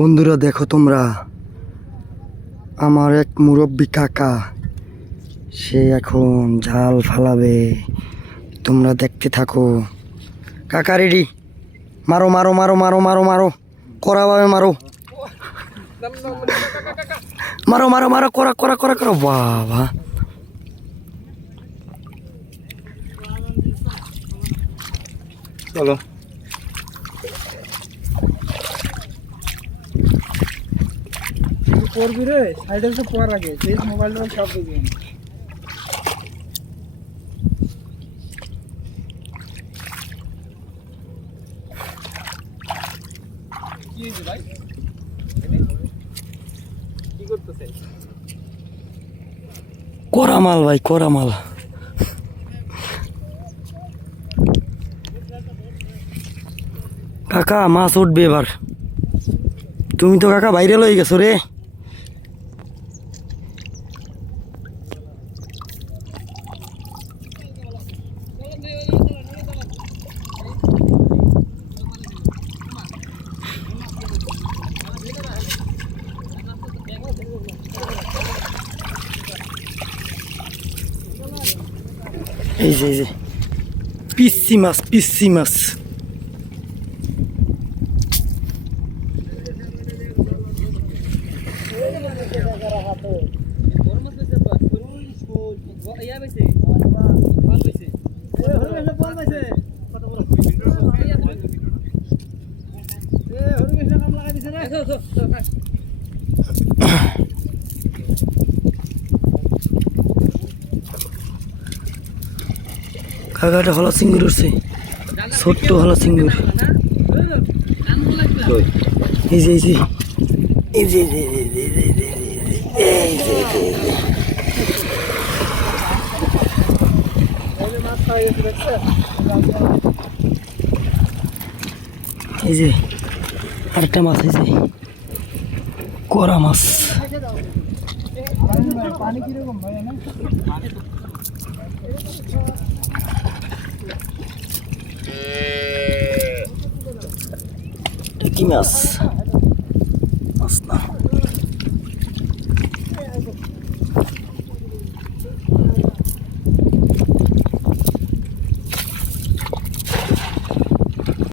বন্ধুরা দেখো তোমরা, আমার এক মুরব্বী কাকা সে এখন জাল ফালাবে। তোমরা দেখতে থাকো। কাকা রেডি? মারো মারো মারো মারো মারো মারো, করাভাবে মারো, মারো মারো মারো, করা করা করা করো। বাবা চলো পড়বি রে, সাইডে তো পড়ার আগে সেই মোবাইলটা সব দেখবি। কি হয়েছে ভাই? কি করতেছে? করা মাল ভাই, করা মাল। কাকা মাছ উঠবে এবার। তুমি তো কাকা বাইরে লয়ে গেছো রে। এই যে এই যে পিসি মাছ, পিসি মাছ। কাকাটা হলা সিঙ্গুর উঠছে, ছোট্ট হলা সিঙ্গুর। এই যে এই যে এই যে এই যে আরেকটা মাছ, এই যে করা মাছ। পানি কিরকম ভাই? না কি মাছ? মাছ না।